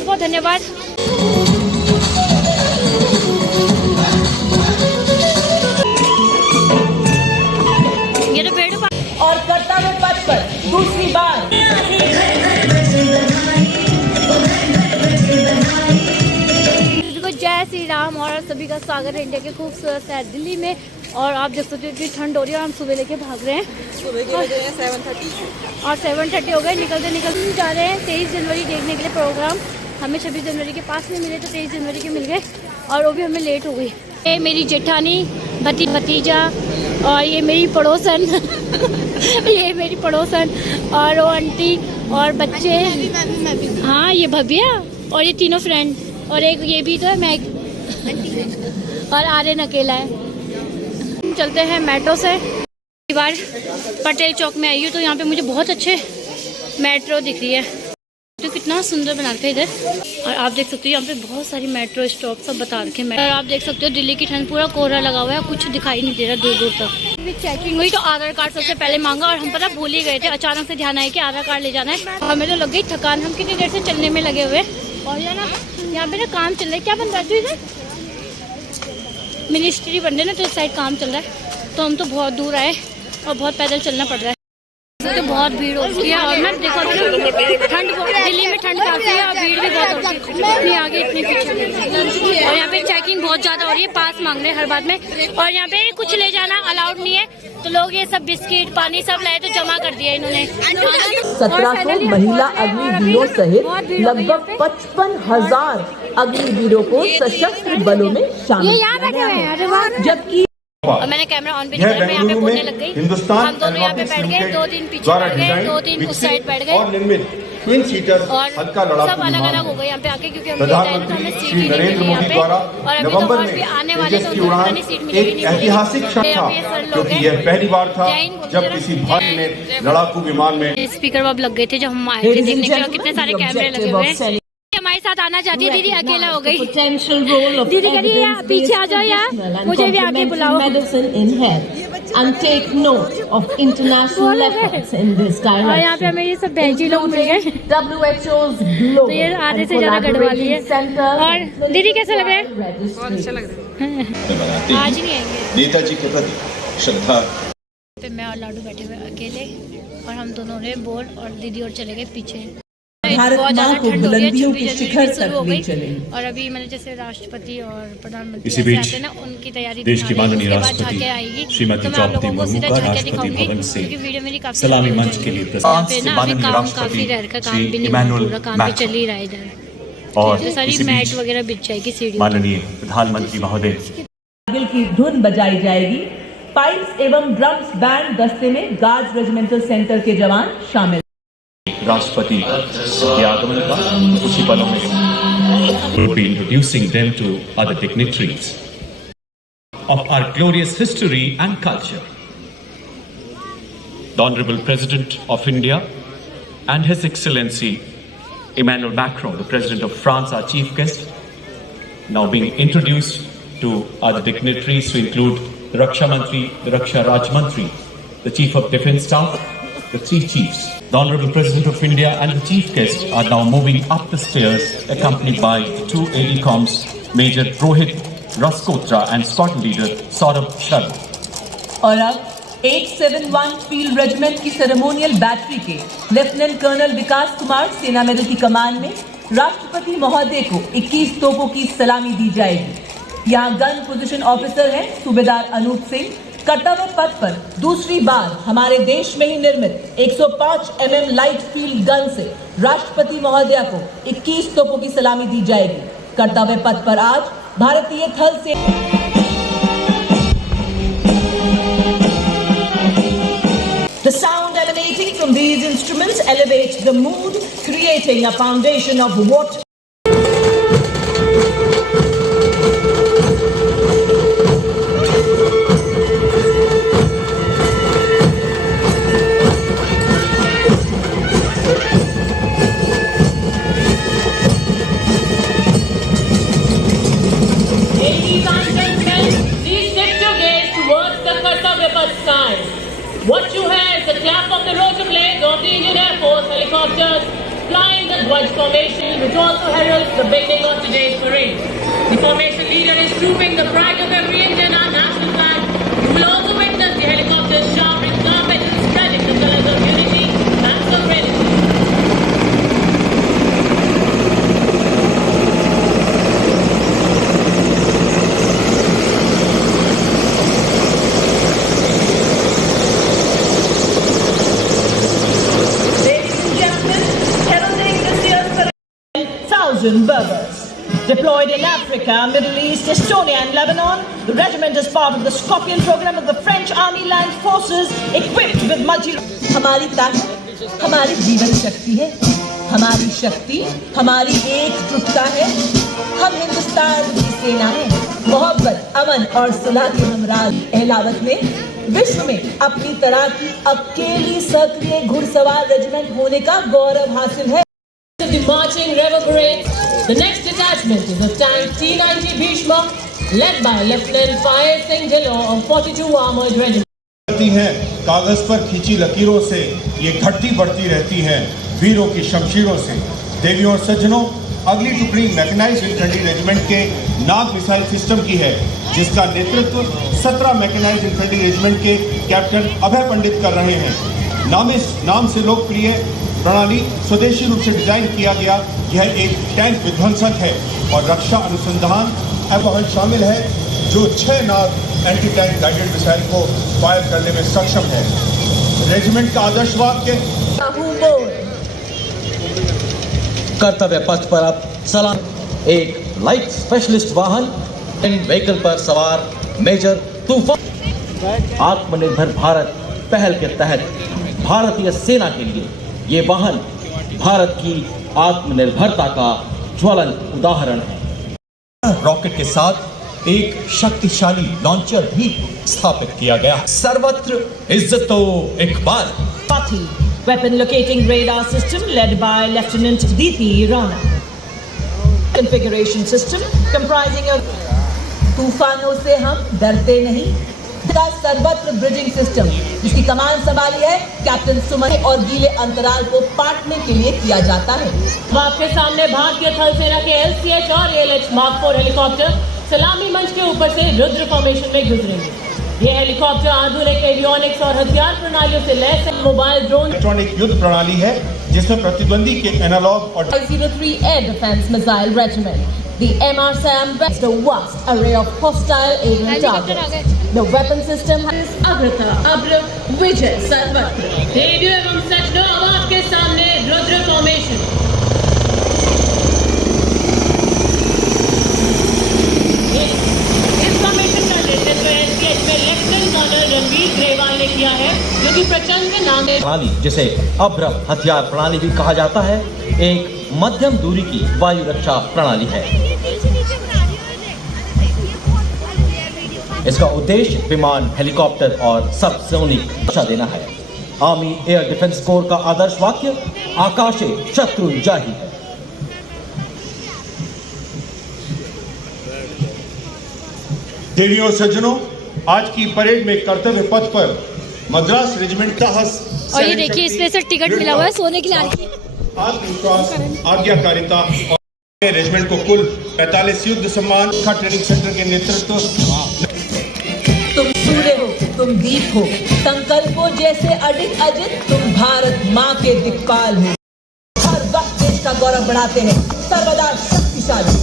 बहुत बहुत धन्यवाद। ये तो पेड़ और कर्तव्य पथ पर दूसरी बार जय श्री राम और सभी का स्वागत है इंडिया के खूबसूरत शहर दिल्ली में। और आप देख सकते हो इतनी ठंड हो रही है और हम सुबह लेके भाग रहे हैं। सुबह के बजे 7:30 और 7:30 हो गए। निकलते जा रहे हैं 23 जनवरी देखने के लिए प्रोग्राम। हमें 26 जनवरी के पास में मिले तो 23 जनवरी के मिल गए और वो भी हमें लेट हो गई। ये मेरी जेठानी, भतीजा और ये मेरी पड़ोसन ये मेरी पड़ोसन और वो आंटी और बच्चे। हाँ ये भव्या और ये तीनों फ्रेंड और एक ये भी तो है मैग और आर्यन अकेला है। चलते हैं मेट्रो से। एक बार पटेल चौक में आई हूँ तो यहाँ पे मुझे बहुत अच्छे मेट्रो दिख रही है। तो कितना सुंदर बना रखे इधर। और आप देख सकते हो यहाँ पे बहुत सारी मेट्रो स्टॉप सब बता रखे हैं। और आप देख सकते हो दिल्ली की ठंड पूरा कोहरा लगा हुआ है, कुछ दिखाई नहीं दे रहा दूर दूर तक। चेकिंग हुई तो आधार कार्ड सबसे पहले मांगा और हम पता भूल ही गए थे। अचानक से ध्यान आया कि आधार कार्ड ले जाना है। हमें तो लग गई थकान, हम कितनी देर से चलने में लगे हुए। और यहाँ पे ना काम चल रहा है। क्या बन रहा है इधर? मिनिस्ट्री बन रही है ना, तो इस साइड काम चल रहा है। तो हम तो बहुत दूर आए और बहुत पैदल चलना पड़ रहा है। तो बहुत भीड़ होती है और मैं देखो ठंड, दिल्ली में ठंड काफ़ी है और भीड़ भी बहुत होती है। इतनी आगे इतनी पीछे। और यहाँ पे चेकिंग बहुत ज़्यादा हो रही है, पास मांग रहे हैं हर बात में। और यहाँ पे कुछ ले जाना अलाउड नहीं है तो लोग ये सब बिस्किट पानी सब लाए तो जमा कर दिया इन्होंने। 1700 महिला अग्निवीरों सहित लगभग 55,000 अग्निवीरों को सशस्त्र बलों में शामिल किया है। जबकि और मैंने कैमरा ऑन भी नहीं किया, मैं यहाँ पे बोलने लग गई। हम दोनों यहाँ पे बैठ गए, 2 दिन पीछे बैठ गए, 2 दिन उस साइड बैठ गए और सब अलग अलग हो गए यहाँ पे आके, क्योंकि हम हमें सीट ही नहीं मिली यहाँ पे। और अभी तो और भी आने वाले तो उन्होंने सीट मिलेगी नहीं। ऐतिहासिक क्षण था क्योंकि यह पहली बार था जब किसी भारत ने लड़ाकू विमान में स्पीकर अब लग गए थे जब हम आए थे देखने के लिए। कितने सारे कैमरे लगे हुए हैं। हमारे साथ आना चाहती है दीदी, अकेला हो गई। दीदी कह रही है पीछे आ जाओ यार, मुझे भी आगे बुलाओ। And take note of international efforts in this direction. और यहाँ पे हमें ये सब भेजी लोग मिल गए। WHO's global तो ये आधे से ज्यादा गढ़वाली है। और दीदी कैसा लग रहा है? बहुत अच्छा लग रहा है। आज नहीं आएंगे। नेताजी के प्रति श्रद्धा। पे मैं और लाडू बैठे हुए अकेले और हम दोनों ने बोल और दीदी और चले गए पीछे। भारत माँ को बुलंदियों के शिखर तक ले चले। और अभी मैंने जैसे राष्ट्रपति और प्रधानमंत्री इसी बीच आते ना उनकी तैयारी देश की माननीय आएगी राष्ट्रपति श्रीमती द्रौपदी मुर्मू का राष्ट्रपति भवन से वीडियो मेरी काफी सलामी मंच के लिए फ्रांस से माननीय राष्ट्रपति श्री इमैनुअल मैक्रों चल ही रहा है इधर। और सारी मैट वगैरह बिछ जाएगी सीढ़ी। माननीय प्रधानमंत्री महोदय कारगिल की धुन बजाई जाएगी। पाइप्स एवं ड्रम्स बैंड दस्ते में गार्ड रेजिमेंटल सेंटर के जवान शामिल। राष्ट्रपति के आगमन का कुछ ही पलों में will be introducing them to other dignitaries of our glorious history and culture. The Honorable President of India and His Excellency Emmanuel Macron, the President of France, our chief guest, now being introduced to other dignitaries to include the Raksha Mantri, the Raksha Raj Mantri, the Chief of Defence Staff, the three chiefs. The Honorable President of India and the chief guest are now moving up the stairs, accompanied by the 2 ADCOMs, Major Rohit Raskotra and Squad Leader Saurabh Sharma. और अब 871 field regiment की ceremonial battery के lieutenant colonel विकास कुमार सेना medal की कमान में राष्ट्रपति महोदय को 21 तोपों की सलामी दी जाएगी। यहाँ गन पोजीशन ऑफिसर हैं सूबेदार अनूप सिंह। कर्तव्य पथ पर दूसरी बार हमारे देश में ही निर्मित 105 mm लाइट फील्ड गन से राष्ट्रपति महोदया को 21 तोपों की सलामी दी जाएगी। कर्तव्य पथ पर आज भारतीय थल से The sound emanating from these instruments elevates the mood, creating a foundation of what What you have is the clap of the rotor blades of the Indian Air Force helicopters flying the towards formation, which also heralds the beginning of today's parade. The formation leader is trooping the pride of every Indian, our national flag. You will also witness the helicopters showering carpet and spreading the colors of unity and sovereignty. Berbers. Deployed in Africa, Middle East, Estonia and Lebanon, the regiment is part of the Scorpion program of the French Army Land Forces, equipped with हमारी ताकत हमारी जीवन शक्ति है, हमारी शक्ति हमारी एकजुटता है। हम हिंदुस्तान की सेना हैं, मोहब्बत, अमन और सुलह के हमराज। एलावत ने विश्व में अपनी तरह की अकेली सक्रिय घुड़सवार रेजिमेंट होने का गौरव हासिल है। The marching river parade. The next detachment is the tank T-90 Bhishma, led by Lieutenant Fire Singh Dhillon of 42 Armored Regiment. हैं कागज पर खींची लकीरों से ये घटती बढ़ती रहती हैं वीरों की शमशीरों से। देवियों और सज्जनों, अगली टुकड़ी मैकेनाइज्ड इन्फेंट्री रेजिमेंट के नाग मिसाइल सिस्टम की है, जिसका नेतृत्व 17 मैकेनाइज्ड इन्फेंट्री रेजिमेंट के कैप्टन अभय पंडित कर रहे हैं। नाम से लोकप्रिय प्रणाली स्वदेशी रूप से डिजाइन किया गया यह एक टैंक विध्वंसक है और रक्षा अनुसंधान एवं शामिल है, जो 6 नाग एंटी टैंक गाइडेड मिसाइल को फायर करने में सक्षम है। रेजिमेंट का आदर्श वाक्य कर्तव्य पथ पर अब सलाम। एक लाइट स्पेशलिस्ट वाहन इन व्हीकल पर सवार मेजर तूफान। आत्मनिर्भर भारत पहल के तहत भारतीय सेना के लिए ये वाहन भारत की आत्मनिर्भरता का ज्वलंत उदाहरण है। रॉकेट के साथ एक शक्तिशाली लॉन्चर भी स्थापित किया गया। सर्वत्र इज्जतो Iqbal. Weapon locating radar system led by Lieutenant Deepi Rana. Configuration system comprising of तूफानों से हम डरते नहीं का सर्वत्र ब्रिजिंग सिस्टम, जिसकी कमान संभाली है कैप्टन सुमन और गीले अंतराल को पाटने के लिए किया जाता है। आपके सामने भारतीय थल सेना के LCH और ALH Mark 4 हेलीकॉप्टर सलामी मंच के ऊपर से रुद्र फॉर्मेशन में गुजरेंगे। ये हेलीकॉप्टर आधुनिक एवियोनिक्स और हथियार प्रणालियों से लैस है। मोबाइल ड्रोन इलेक्ट्रॉनिक युद्ध प्रणाली है, जिसमें प्रतिद्वंदी के एनालॉग और 503 Air Defense Missile Regiment. The MRSAM bests a vast array of hostile aerial targets. The weapon system is Abrata, Abra, Vijay, Sarvatra. देवियों एवं सज्जनों, अब आपके सामने रुद्र फॉर्मेशन। इस फॉर्मेशन का नेतृत्व LCH में लेफ्टिनेंट कर्नल रणवीर ग्रेवाल ने किया है, जो कि प्रचंड नाम है। प्रणाली, जिसे अभ्र हथियार प्रणाली भी कहा जाता है, एक मध्यम दूरी की वायु रक्षा प्रणाली है। इसका उद्देश्य विमान, हेलीकॉप्टर और सबसोनिक रक्षा देना है। आर्मी एयर डिफेंस कोर का आदर्श वाक्य आकाशे शत्रु जाहि है। देवियों और सज्जनों, आज की परेड में कर्तव्य पथ पर मद्रास रेजिमेंट का और ये देखिए, इसमें से टिकट मिला हुआ है सोने के लिए। आत्मविश्वास, आज्ञाकारिता और रेजिमेंट को कुल 45 युद्ध सम्मान का ट्रेनिंग सेंटर के नेतृत्व। तुम सूर्य हो, तुम दीप हो, संकल्पों जैसे अडिग अजित, तुम भारत माँ के दिक्पाल हो। हर वक्त देश का गौरव बढ़ाते हैं, सर्वदा शक्तिशाली।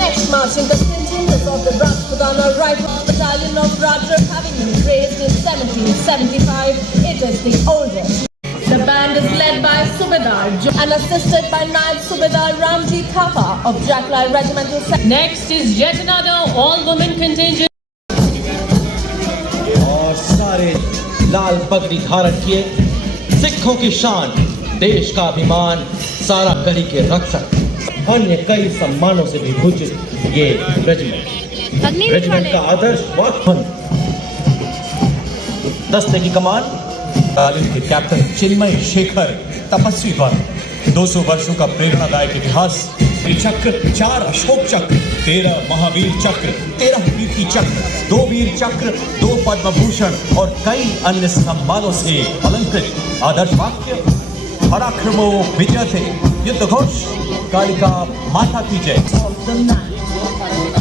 Next marching contingent is of the Rajputana Rifle Battalion of Rajput, having been raised in 1775. It is the oldest. The band is led by Subedar and assisted by Naib Subedar Ramji Thapa of Jackline Regimental Sector. Next is yet another all-women contingent. और सारे लाल पगड़ी धारण किए, सिखों की शान, देश का अभिमान, सारा कली के रक्षक, अन्य कई सम्मानों से भी भूषित ये रेजिमेंट का आदर्श वाक्य। दस्ते की कमान के कैप्टन चिन्मय शेखर तपस्वी पर 200 वर्षों का प्रेरणादायक इतिहास। चक्र, 4 अशोक चक्र, 13 महावीर चक्र, 13 कीर्ति चक्र, 2 वीर चक्र, 2 पद्म भूषण और कई अन्य सम्मानों से अलंकृत आदर्श वाक्य। पराक्रमो विजयते युद्ध घोष कालिका माता की जय। of the night.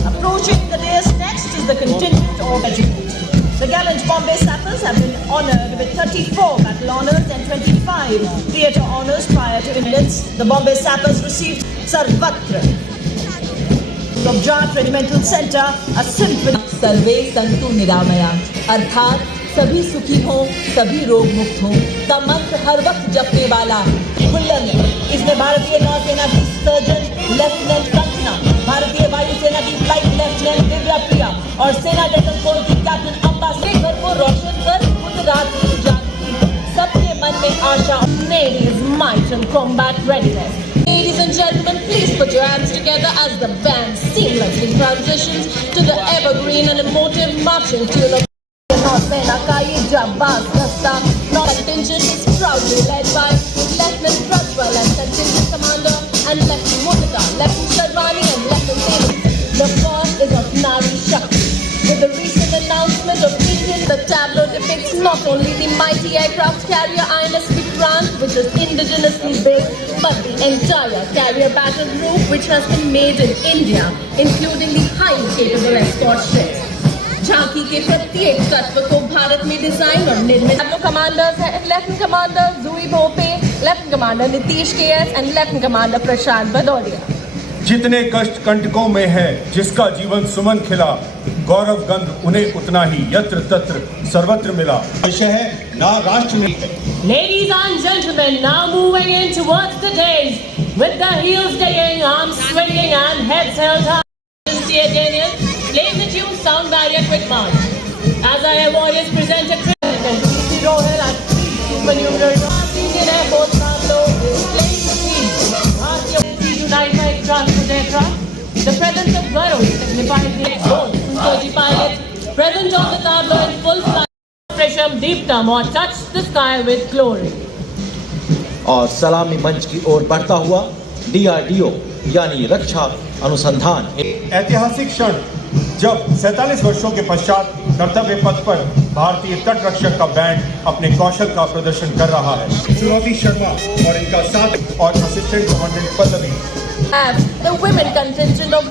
Approaching the dais next is the contingent of regiment. The gallant Bombay Sappers have been honoured with 34 battle honours and 25 theatre honours prior to independence. The Bombay Sappers received Sarvatra from Jat Regimental Centre, a symphony. सर्वे संतु निरामया अर्थात सभी सुखी हों, सभी रोग मुक्त हों का मंत्र हर वक्त जपने वाला खुल्लम है। इसमें भारतीय नौसेना की सर्जन लेफ्टिनेंट कंचना, भारतीय वायुसेना की फ्लाइट लेफ्टिनेंट दिव्या प्रिया और सेना जनरल कोर की कैप्टन अम्बा से घर को रोशन कर खुद रात्रि जागती है। सबके मन में आशा, Navy's might and combat readiness. Ladies and gentlemen, please put your hands together as the band seamlessly transitions to the evergreen and emotive marching tune of Nausena ka ye Jabbaz Dasta. Contingent is proudly led by Lieutenant Prajwal and Contingent Commander and Lieutenant Mudita, Lieutenant Sharvani and Lieutenant Taylor. The first is of Nari Shakti. With the recent announcement of Indian, the tableau depicts not only the mighty aircraft carrier INS Vikrant, which is indigenously built, but the entire carrier battle group, which has been made in India, including the highly capable escort ships. झांकी के प्रत्येक तत्व को भारत में design और निर्मित commanders हैं lieutenant commander Juhi Bhope, lieutenant commander Nitish KS and lieutenant commander Prashant Bhadauria. जितने कष्ट कंटकों में है जिसका जीवन सुमन खिला, गौरव गंध उन्हें उतना ही यत्र तत्र सर्वत्र मिला। विषय है ना राष्ट्र में। Ladies and gentlemen, now moving in towards the dais with the heels digging, arms swinging and heads held high. Daniel, playing the tune Sound Barrier Quick March. As I have warriors presented President PC Rohil and Maneuver Indian Air Force Tableau is playing the theme. Bharatiya United Transport Aircraft. The presence of Garo signifies the zone. Soji pilots present on the tableau in full flight. Pressure Deeptam or touch the sky with glory. और सलामी मंच की ओर बढ़ता हुआ DRDO यानी रक्षा अनुसंधान। ऐतिहासिक क्षण जब 47 वर्षों के पश्चात कर्तव्य पथ पर भारतीय तट रक्षक का बैंड अपने कौशल का प्रदर्शन कर रहा है। सुरभि शर्मा और इनका साथ और assistant commandant Pallavi. As the women contingent of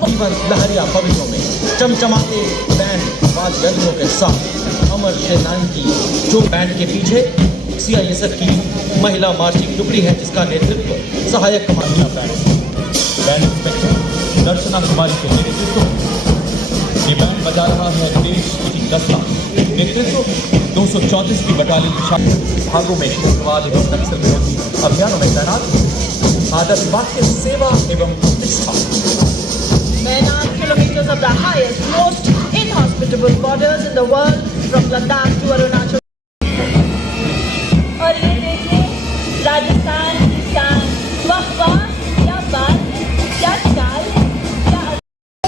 लहरिया पवित्रों में चमचमाते बैंड वाद्य यंत्रों के साथ अमर सेनानी की जो बैंड के पीछे CISF की महिला मार्चिंग टुकड़ी है जिसका नेतृत्व सहायक कमांडर बैंड इंस्पेक्टर दर्शना कुमारी के नेतृत्व में ये बैंड बजा रहा है देश की दस्ता। नेतृत्व 234वीं बटालियन भागों में उग्रवाद एवं नक्सल विरोधी अभियानों में तैनात आदर्श वाक्य सेवा एवं प्रतिष्ठा। Men are kilometers of the highest, most inhospitable borders in the world, from Ladakh to Arunachal. और ये देखिए राजस्थान की शान, वाह वाह क्या बात, क्या चाल, क्या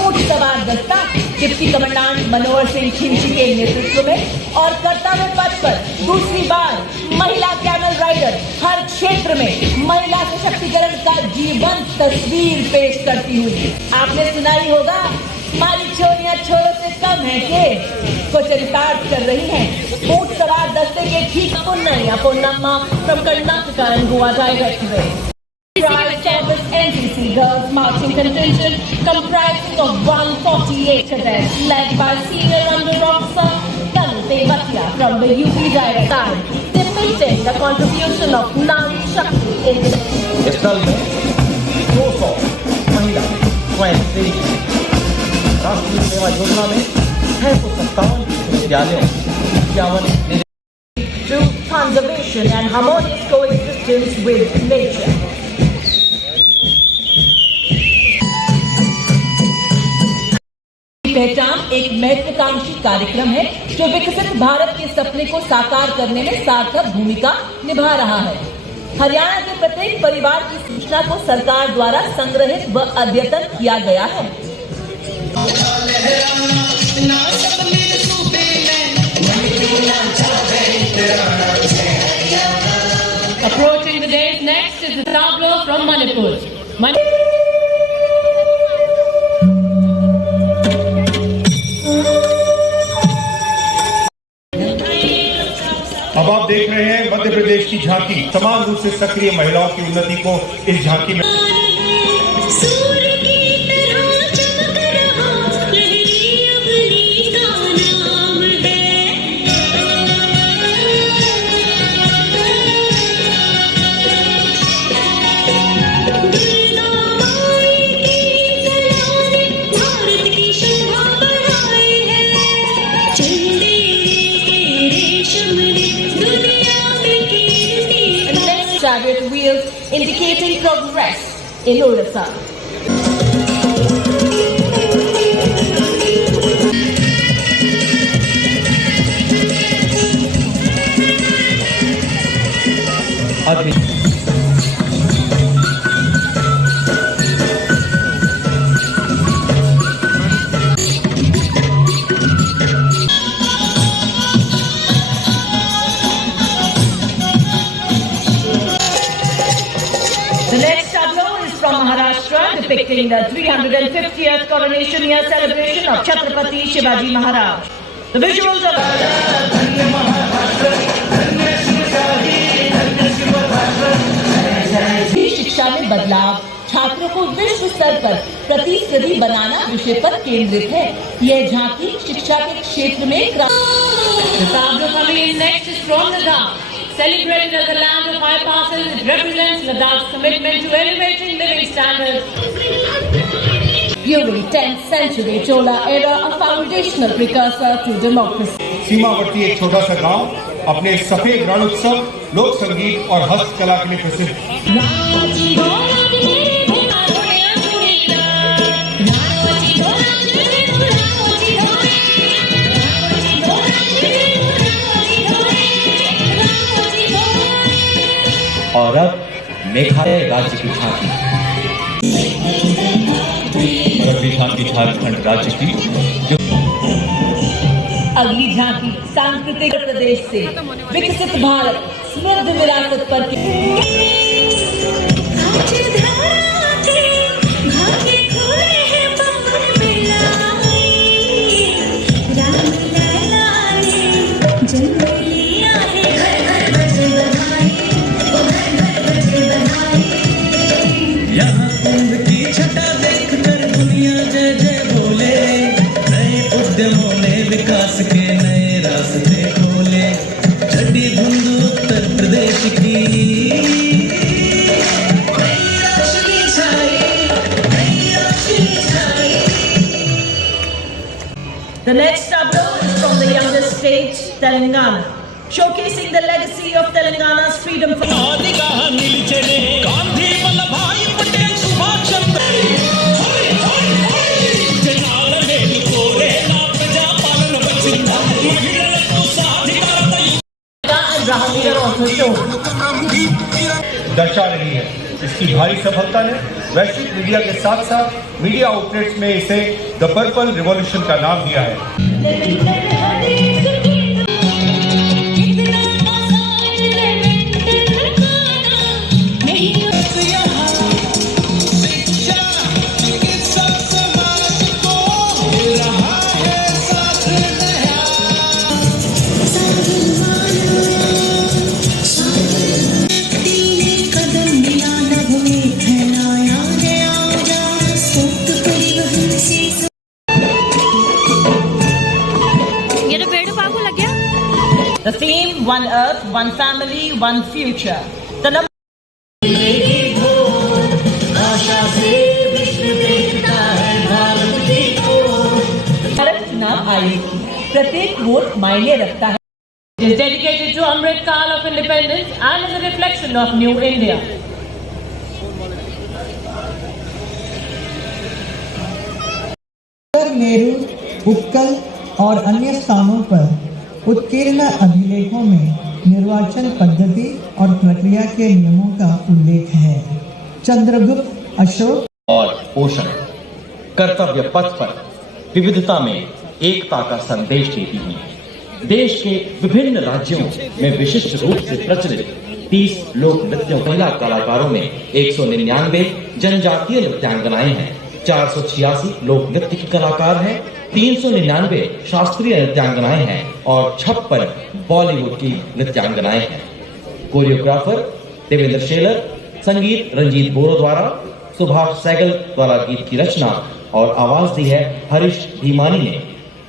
ऊंट सवार दस्ता डिप्टी कमांडेंट मनोहर सिंह खिंची के नेतृत्व में और कर्तव्य पथ पर दूसरी बार महिला कैमल राइडर हर क्षेत्र में महिला सशक्तिकरण का जीवन तस्वीर पेश करती हुई। आपने सुना ही होगा हमारी छोरियां छोरों से कम है के को चरितार्थ कर रही हैं। ऊंट सवार दस्ते के ठीक Ponnamma from Karnataka and Goa Tiger Parade. NCC Girls Marching Contingent comprising of 148 cadets led by Senior Under Officer Tanute Bhatia from the UP Direct, depicting the contribution of Nari Shakti in the इस दल में 200 महिला स्वयं सेवी राष्ट्रीय सेवा योजना में 657 विश्वविद्यालयों 51 through conservation and harmonious coexistence with nature. पहचान एक महत्वाकांक्षी कार्यक्रम है जो विकसित भारत के सपने को साकार करने में सार्थक भूमिका निभा रहा है। हरियाणा के प्रत्येक परिवार की सूचना को सरकार द्वारा संग्रहित व अद्यतन किया गया है। approaching the dais next is the tableau from Manipur. अब आप देख रहे हैं मध्य प्रदेश की झांकी समान रूप से सक्रिय महिलाओं की उन्नति को इस झांकी में chariot wheels indicating progress in Odisha. The next tableau is from Maharashtra, depicting the 350th coronation year celebration of Chhatrapati Shivaji Maharaj. The visuals of शिक्षा में बदलाव छात्रों को विश्व स्तर पर प्रतिस्पर्धी बनाना विषय पर केंद्रित है। यह झांकी शिक्षा के क्षेत्र में The tableau coming in next is from Ladakh. Celebrated as the land of high passes, it represents Ladakh's commitment to elevating living standards. during 10th century Chola era, a foundational precursor to democracy. सीमावर्ती एक छोटा सा गांव अपने सफेद रण उत्सव, लोक संगीत और हस्तकला के लिए प्रसिद्ध है। और अब मेघालय राज्य की झांकी, और अगली झांकी झारखंड राज्य की जो अगली झांकी सांस्कृतिक प्रदेश से विकसित भारत समृद्ध विरासत पर The next tableau is from the youngest state, Telangana, showcasing the legacy of Telangana's freedom दर्शा रही है। इसकी भारी सफलता ने वैश्विक मीडिया के साथ साथ मीडिया आउटलेट्स में इसे द पर्पल रिवॉल्यूशन का नाम दिया है। The theme, one earth, one family, one future. The number Bharat चुनाव आयोग की प्रत्येक वोट मायने रखता है। It is dedicated to Amrit Kaal of independence and is a reflection of New India. Nehru, Utkal और अन्य स्थानों पर उत्कीर्ण अभिलेखों में निर्वाचन पद्धति और प्रक्रिया के नियमों का उल्लेख है। चंद्रगुप्त, अशोक और पोषण कर्तव्य पथ पर विविधता में एकता का संदेश देती हुई देश के विभिन्न राज्यों में विशिष्ट रूप से प्रचलित 30 लोक नृत्यों, महिला कलाकारों में 199 जनजातीय नृत्यांगनाएं हैं, 486 लोक नृत्य की कलाकार हैं, 399 शास्त्रीय नृत्यांगनाएं हैं और 56 बॉलीवुड की नृत्यांगनाएं हैं। कोरियोग्राफर देवेंद्र शेलर, संगीत रंजीत बोरो द्वारा, सुभाष सैगल द्वारा गीत की रचना और आवाज दी है हरीश धीमानी ने।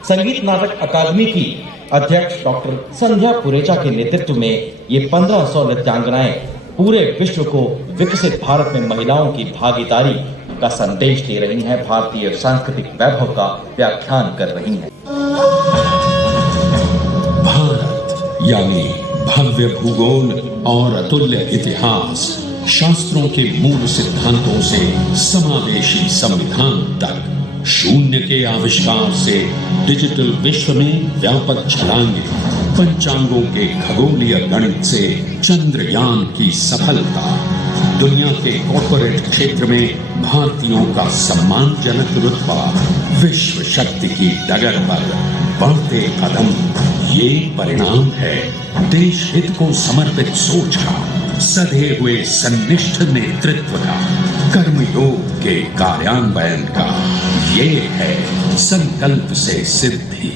संगीत नाटक अकादमी की अध्यक्ष डॉक्टर संध्या पुरेचा के नेतृत्व में ये 1500 नृत्यांगनाएं पूरे विश्व को विकसित भारत में महिलाओं की भागीदारी का संदेश दे रही हैं, भारतीय सांस्कृतिक वैभव का व्याख्यान कर रही हैं। भारत यानी भव्य भूगोल और अतुल्य इतिहास, शास्त्रों के मूल सिद्धांतों से समावेशी संविधान तक, शून्य के आविष्कार से डिजिटल विश्व में व्यापक छलांगे, पंचांगों के खगोलीय गणित से चंद्रयान की सफलता, दुनिया के कॉर्पोरेट क्षेत्र में भारतीयों का सम्मानजनक रुतबा, विश्व शक्ति की डगर पर बढ़ते कदम, ये परिणाम है देश हित को समर्पित सोच का, सधे हुए सन्निष्ठ नेतृत्व का, कर्मयोग के कार्यान्वयन का। ये है संकल्प से सिद्धि।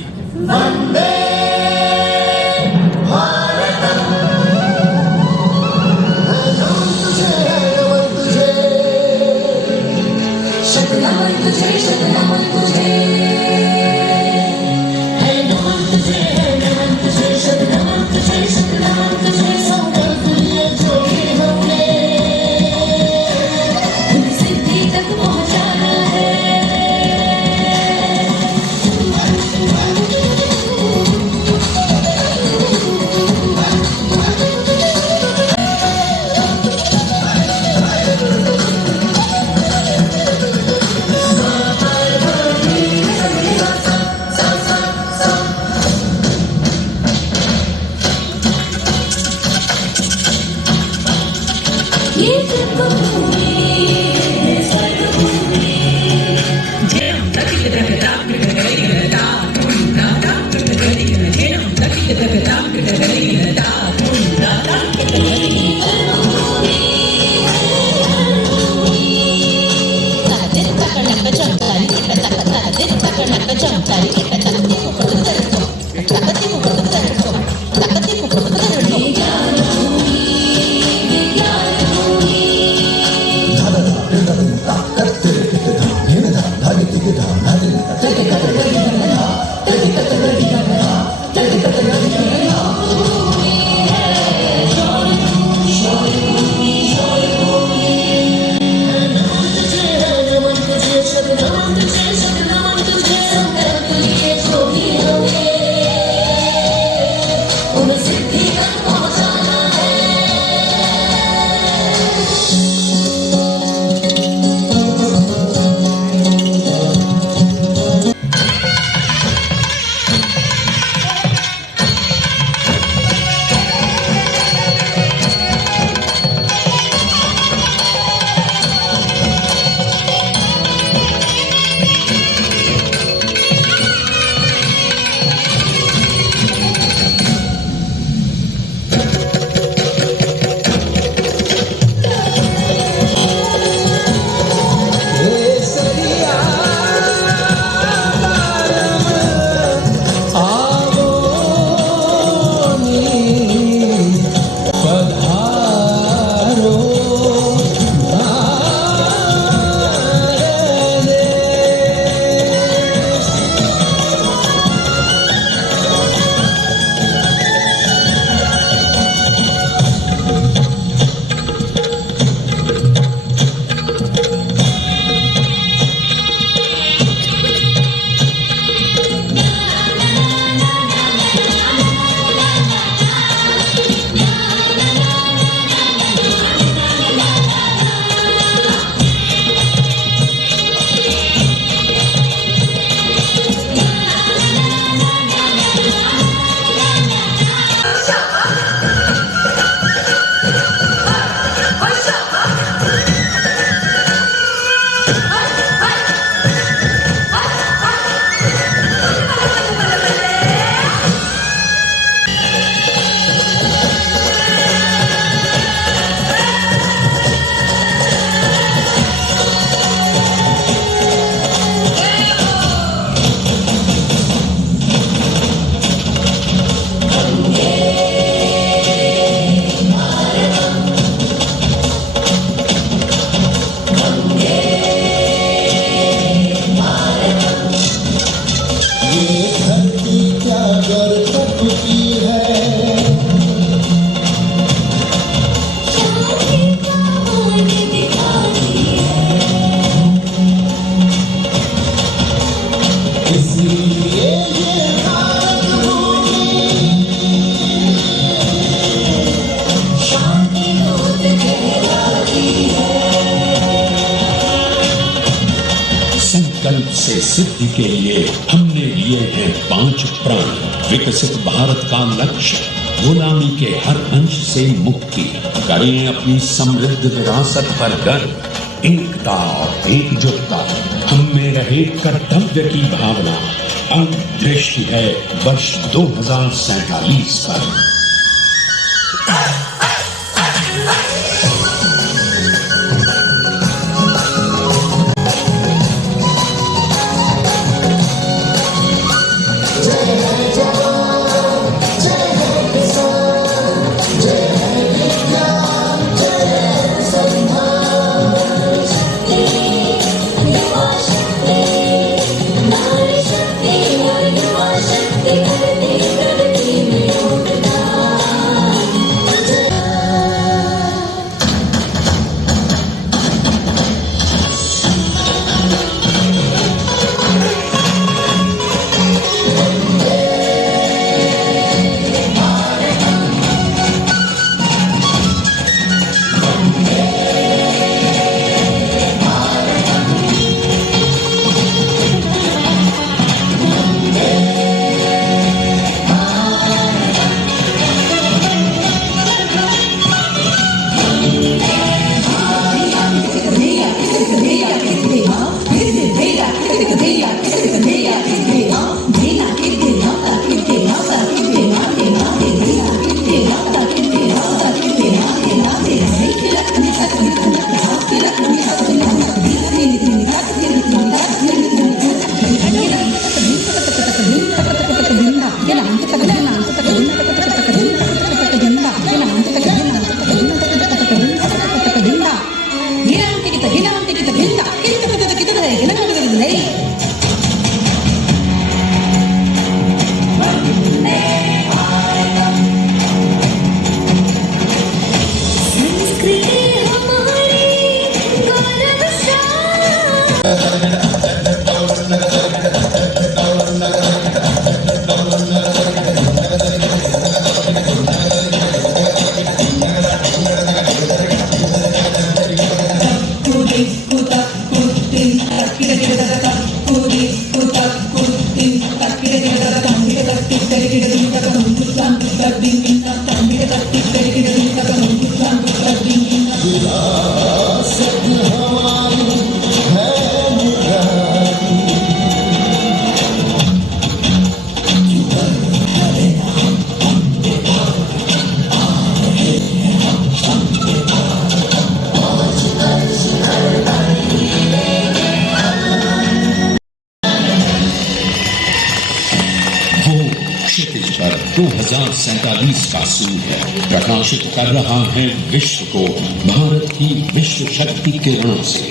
संकल्प से सिद्धि के लिए हमने लिए हैं 5 प्रण। विकसित भारत का लक्ष्य, गुलामी के हर अंश से मुक्ति, करें अपनी समृद्ध विरासत पर गर्व, एकता और एकजुटता, हम में रहे कर्तव्य की भावना। अब दृष्टि है वर्ष 2047 पर। क्षितिज पर 2047 का सूर्य प्रकाशित कर रहा है विश्व को भारत की विश्व शक्ति किरणों से।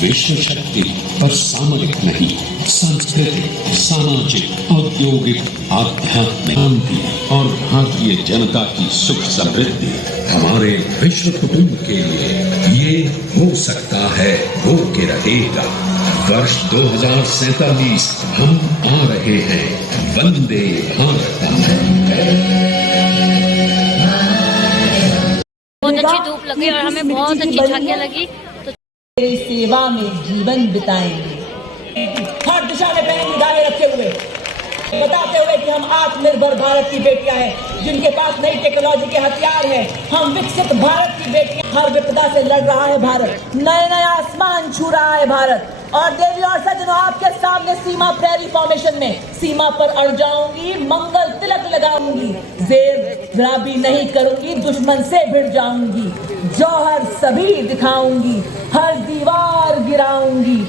विश्व शक्ति पर सामरिक नहीं, सांस्कृतिक, सामाजिक, औद्योगिक, आध्यात्मिक शांति और भारतीय जनता की सुख समृद्धि हमारे विश्व कुटुंब के लिए ये हो सकता है, हो के रहेगा। वर्ष 2047 हम आ रहे हैं, वंदे भारत। बहुत अच्छी धूप लगी और हमें बहुत अच्छी झांकियाँ लगी। तेरी सेवा में जीवन बिताएंगे, हर दिशा में पहले निगाहें रखे हुए, बताते हुए कि हम आत्मनिर्भर भारत की बेटियां हैं जिनके पास नई टेक्नोलॉजी के हथियार हैं। हम विकसित भारत की बेटियां, हर विपदा से लड़ रहा है भारत, नए नए आसमान छू रहा है भारत। और देवी और सज्जनों, आपके सामने सीमा प्रेरी फॉर्मेशन में सीमा पर अड़ जाऊंगी, मंगल तिलक लगाऊंगी, जेर गुलाबी नहीं करूंगी, दुश्मन से भिड़ जाऊंगी, जौहर सभी दिखाऊंगी, हर दीवार गिराऊंगी।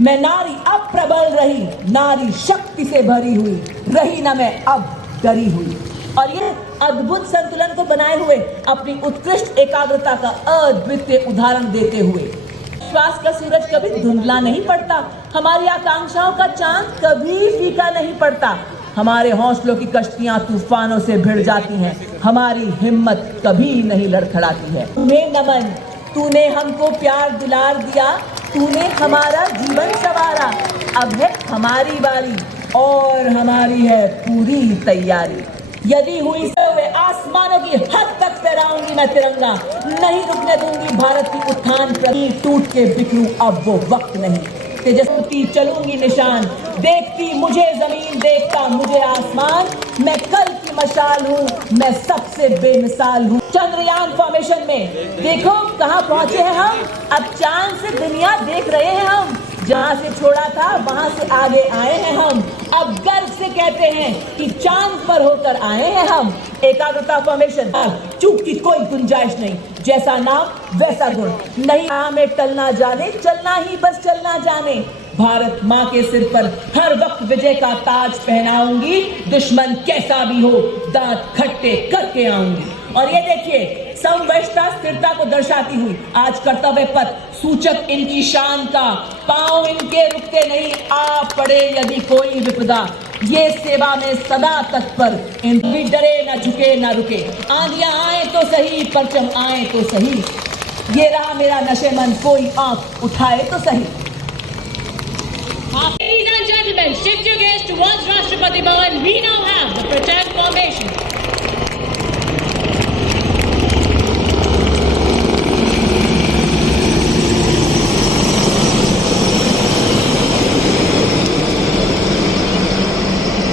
मैं नारी अब प्रबल रही, नारी शक्ति से भरी हुई रही, न मैं अब डरी हुई। और ये अद्भुत संतुलन को बनाए हुए अपनी उत्कृष्ट एकाग्रता का अद्वितीय उदाहरण देते हुए, विश्वास का सूरज कभी धुंधला नहीं पड़ता, हमारी आकांक्षाओं का चांद कभी फीका नहीं पड़ता, हमारे हौसलों की कश्तियां तूफानों से भिड़ जाती हैं, हमारी हिम्मत कभी नहीं लड़खड़ाती है। तुम्हें नमन, तूने हमको प्यार दुलार दिया, तूने हमारा जीवन संवारा, अब है हमारी बारी और हमारी है पूरी तैयारी। यदि हुई से हुए आसमानों की हद तक फहराऊंगी मैं तिरंगा, नहीं रुकने दूंगी भारत की उत्थान प्रति, टूट के बिखरूं अब वो वक्त नहीं। तेजस्वी चलूंगी निशान, देखती मुझे जमीन देखता मुझे आसमान, मैं कल की मशाल हूँ, मैं सबसे बेमिसाल हूँ। चंद्रयान फॉर्मेशन में देखो कहाँ पहुंचे हैं हम, अब चांद से दुनिया देख रहे हैं हम, जहाँ से छोड़ा था वहाँ से आगे आए हैं हम, अब गर्व से कहते हैं कि चांद पर होकर आए हैं हम। एकाग्रता फॉर्मेशन, चूक की कोई गुंजाइश नहीं, जैसा नाम वैसा गुण, नहीं हमें टलना जाने, चलना ही बस चलना जाने। भारत माँ के सिर पर हर वक्त विजय का ताज पहनाऊंगी, दुश्मन कैसा भी हो दांत खट्टे करके आऊंगी। और ये देखिए समवयस्कता स्थिरता को दर्शाती हुई आज कर्तव्य पथ सूचक इनकी शान का, पांव इनके रुकते नहीं, आ पड़े यदि कोई विपदा, ये सेवा में सदा तत्पर, इन भी डरे न झुके न रुके, आंधियां आए तो सही परचम आए तो सही, ये रहा मेरा नशेमन कोई आंख उठाए तो सही। Ladies and gentlemen, shift your gaze towards Rashtrapati Bhavan. We now have the Protect Formation.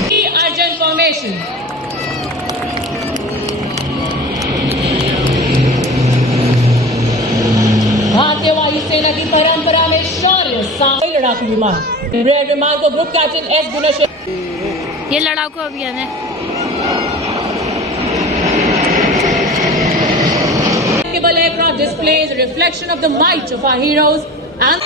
The Arjun Formation. भारतीय वायुसेना की परंपरा में शौर्य सामरिक लड़ाकू विमान रेड विमान को ग्रुप कैप्टन एस गुणेश्वर ये लड़ाकू अभियान है। aircraft displays a reflection of the might of our heroes and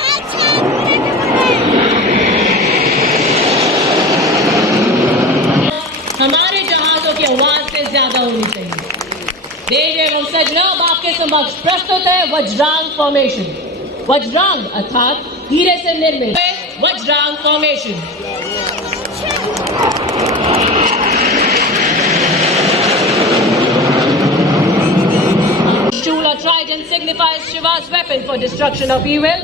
हमारे जहाजों की आवाज से ज्यादा होनी चाहिए। देश एवं सजना अब आपके समक्ष प्रस्तुत है वज्रांग फॉर्मेशन। वज्रांग अर्थात हीरे से निर्मित Vajrang formation. Shula trident signifies Shiva's weapon for destruction of evil.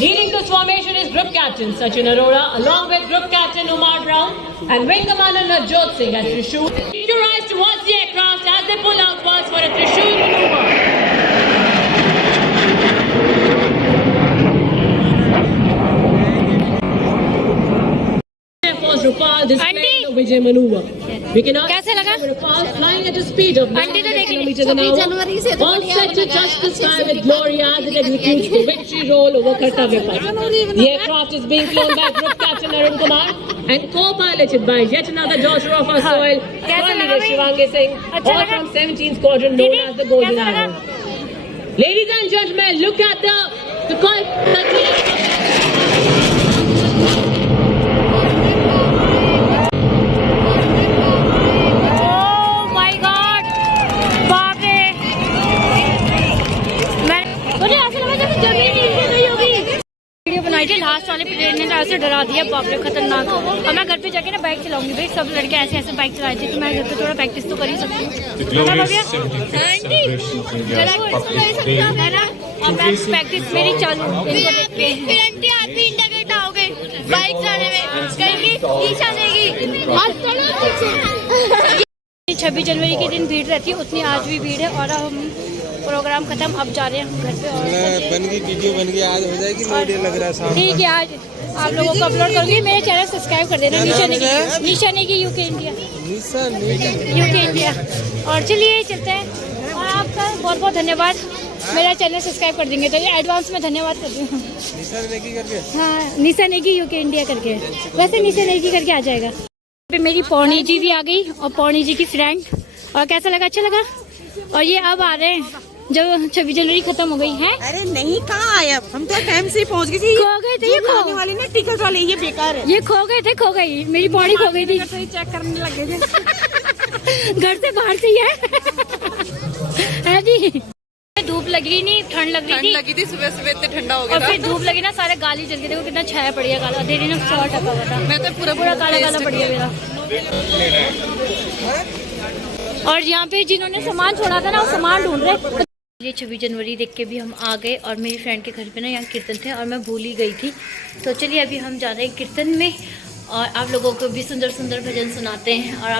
Leading this formation is Group Captain Sachin Arora, along with Group Captain Umar Brown and Wing Commander Najjot Singh as Trishul. Keep your eyes towards the aircraft as they pull outwards for a Trishul maneuver. Rafale displaying the Vijay maneuver. We can कैसे लगा? Rafale flying at a speed of 900 kilometers an hour, all set to touch the sky with glory as it executes the victory roll over Kartavya Path. The aircraft is being flown by Group Captain Arun Kumar and co-piloted by yet another daughter of our soil, Colonel Shivangi Singh, all from 17th Squadron known as the Golden Arrow. Ladies and gentlemen, look at the last वाले period ने ऐसे डरा दिया, बाप रे खतरनाक। और मैं घर पे जाके ना बाइक चलाऊंगी भाई, सब लड़के ऐसे ऐसे बाइक चलाए थे, तो मैं घर पे थोड़ा प्रैक्टिस तो कर ही सकती हूँ। प्रैक्टिस मेरी चालू। आप भी इंडिया आओगे बाइक चलाने में, कहीं ईशा देगी। 26 जनवरी के दिन भीड़ रहती है, उतनी आज भी भीड़ है। और हम प्रोग्राम खत्म, अब जा रहे हैं हम घर पे। और बन गई वीडियो बन गई, आज हो जाएगी वीडियो लग रहा है सामने। ठीक है, आज आप लोगों को अपलोड करूंगी। मेरे चैनल सब्सक्राइब कर देना। निशा नेगी यूके इंडिया। और चलिए चलते हैं। और आपका बहुत बहुत धन्यवाद, मेरा चैनल सब्सक्राइब कर देंगे तो ये एडवांस में धन्यवाद कर दूँ। हाँ, निशा नेगी यूके इंडिया करके, वैसे निशा नेगी करके आ जाएगा। मेरी पौनी जी भी आ गई और पौनी जी की फ्रेंड। और कैसा लगा? अच्छा लगा। और ये अब आ रहे हैं जब 26 जनवरी खत्म हो गई है। अरे नहीं, कहाँ आए, अब हम तो टाइम से पहुँच गए थे। खो गए थे ये खाने वाले ना टिकट वाले, ये बेकार है। ये खो गए थे, खो गई मेरी पौड़ी, खो गई थी। चेक करने लगे थे घर से बाहर से ही है जी। धूप लगी नहीं, ठंड लग रही थी। सुबह सुबह इतने ठंडा हो गया और फिर धूप लगी ना, सारे गाली जल गए। देखो कितना छाया पड़ गया, काला देरी ने 100 टका हुआ था। मैं तो पूरा काला काला पड़ गया मेरा। और यहाँ पे जिन्होंने सामान छोड़ा था ना, वो सामान ढूंढ रहे। ये 26 जनवरी देख के भी हम आ गए। और मेरी फ्रेंड के घर पे ना यहाँ कीर्तन थे और मैं भूल ही गई थी। तो चलिए अभी हम जा रहे हैं कीर्तन में और आप लोगों को भी सुंदर सुंदर भजन सुनाते हैं। और